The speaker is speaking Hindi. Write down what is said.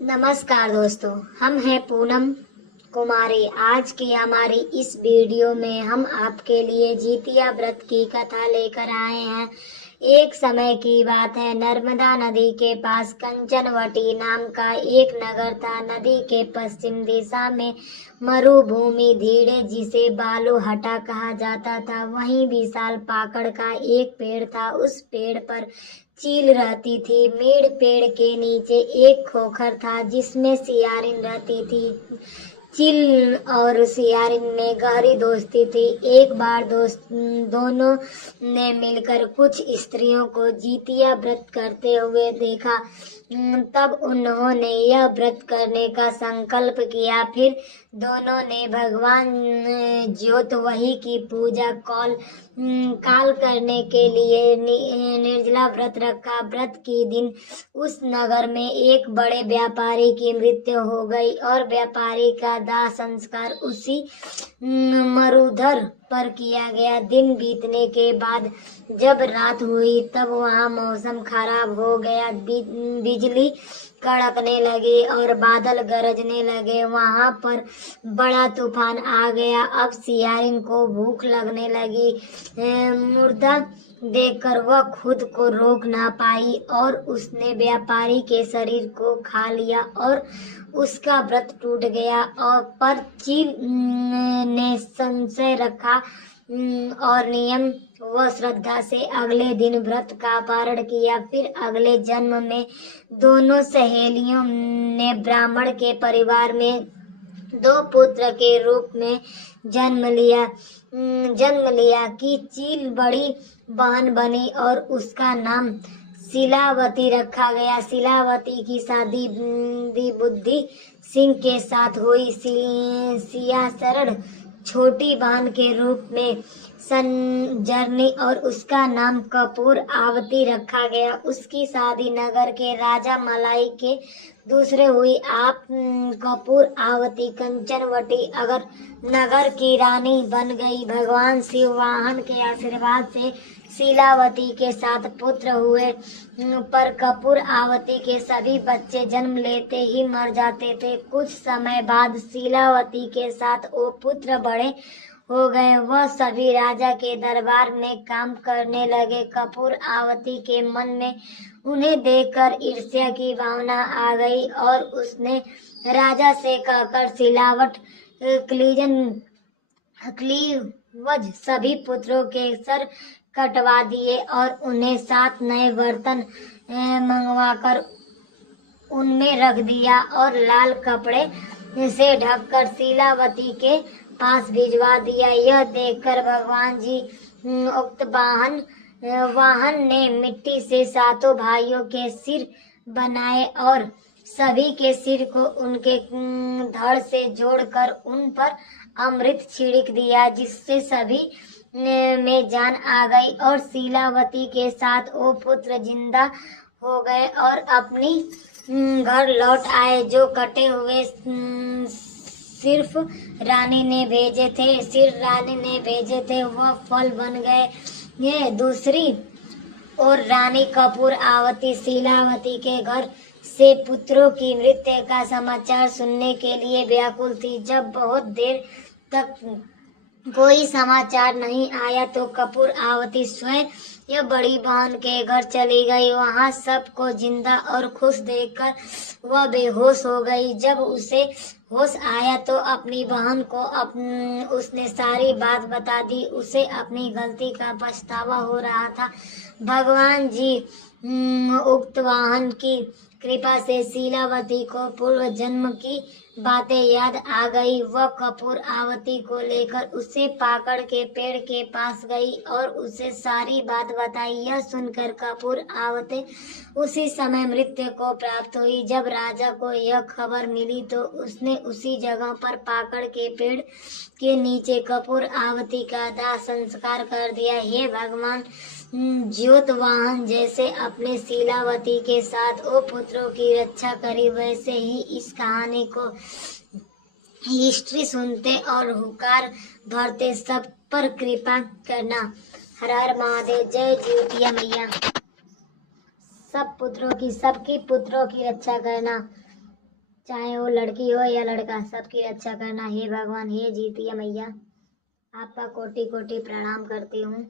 नमस्कार दोस्तों, हम हैं पूनम कुमारी। आज की हमारी इस वीडियो में हम आपके लिए जितिया व्रत की कथा लेकर आए हैं। एक समय की बात है, नर्मदा नदी के पास कंचनवटी नाम का एक नगर था। नदी के पश्चिम दिशा में मरुभूमि धीरे, जिसे बालूहटा कहा जाता था, वहीं विशाल पाकड़ का एक पेड़ था। उस पेड़ पर चील रहती थी। पेड़ के नीचे एक खोखर था जिसमें सियारिन रहती थी। चील और सियारिन में गहरी दोस्ती थी। एक बार दोनों ने मिलकर कुछ स्त्रियों को जितिया व्रत करते हुए देखा। तब उन्होंने यह व्रत करने का संकल्प किया। फिर दोनों ने भगवान ज्योतवही की पूजा काल करने के लिए निर्जला व्रत रखा। व्रत के दिन उस नगर में एक बड़े व्यापारी की मृत्यु हो गई और व्यापारी का दाह संस्कार उसी मरुधर पर किया गया। दिन बीतने के बाद जब रात हुई तब वहाँ मौसम खराब हो गया। बिजली कड़कने लगी और बादल गरजने लगे। वहाँ पर बड़ा तूफान आ गया। अब सियारिन को भूख लगने लगी। मुर्दा देखकर वह खुद को रोक ना पाई और उसने व्यापारी के शरीर को खा लिया और उसका व्रत टूट गया। और पर चील ने संशय रखा और नियम व श्रद्धा से अगले दिन व्रत का पारण किया। फिर अगले जन्म में दोनों सहेलियों ने ब्राह्मण के परिवार में 2 पुत्र के रूप में जन्म लिया कि चील बड़ी बहन बनी और उसका नाम शिलावती रखा गया। शिलावती की शादी बुद्धि सिंह के साथ हुई। सियासरण छोटी बहन के रूप में संजरनी और उसका नाम कपूर आवती रखा गया। उसकी शादी नगर के राजा मलाई के दूसरे हुई। आप कपूर आवती कंचनवटी अगर नगर की रानी बन गई। भगवान शिव वाहन के आशीर्वाद से शीलावती के 7 पुत्र हुए, पर कपूर आवती के सभी बच्चे जन्म लेते ही मर जाते थे। कुछ समय बाद शीलावती के 7 वो पुत्र बड़े हो गए। वह सभी राजा के दरबार में काम करने लगे। कपूर आवती के मन में उन्हें देखकर ईर्ष्या की भावना आ गई और उसने राजा से कहकर शीलावत क्लीवज सभी पुत्रों के सर कटवा दिए और उन्हें 7 नए बर्तन मंगवाकर उनमें रख दिया और लाल कपड़े से ढककर शीलावती के पास भिजवा दिया। यह देखकर भगवान जी उक्त वाहन ने मिट्टी से 7 भाइयों के सिर बनाए और सभी के सिर को उनके धड़ से जोड़कर उन पर अमृत छिड़क दिया, जिससे सभी में जान आ गई और शीलावती के 7 वो पुत्र जिंदा हो गए और अपनी घर लौट आए। जो कटे हुए सिर्फ रानी ने भेजे थे वह फल बन गए। ये दूसरी और रानी कपूर आवती शीलावती के घर से पुत्रों की मृत्यु का समाचार सुनने के लिए व्याकुल थी। जब बहुत देर तक कोई समाचार नहीं आया तो कपूर आवती स्वयं यह बड़ी बहन के घर चली गई। वहां सबको जिंदा और खुश देखकर वह बेहोश हो गई। जब उसे होश आया तो अपनी बहन को उसने सारी बात बता दी। उसे अपनी गलती का पछतावा हो रहा था। भगवान जी उक्त वाहन की कृपा से शीलावती को पूर्व जन्म की बातें याद आ गई। वह कपूर आवती को लेकर उसे पाकड़ के पेड़ के पास गई और उसे सारी बात बताई। यह सुनकर कपूर आवती उसी समय मृत्यु को प्राप्त हुई। जब राजा को यह खबर मिली तो उसने उसी जगह पर पाकड़ के पेड़ के नीचे कपूर आवती का दाह संस्कार कर दिया। हे भगवान ज्योतवाहन जैसे अपने शीलावती के साथ वो पुत्रों की रक्षा करी, वैसे ही इस कहानी को हिस्ट्री सुनते और हुकार भरते सब पर कृपा करना। हर हर महादेव। जय ज्योतिया मैया। सबकी पुत्रों की रक्षा करना। चाहे वो लड़की हो या लड़का, सबकी रक्षा करना। हे भगवान, हे जीतिया मैया, आपका कोटि कोटि प्रणाम करती हूँ।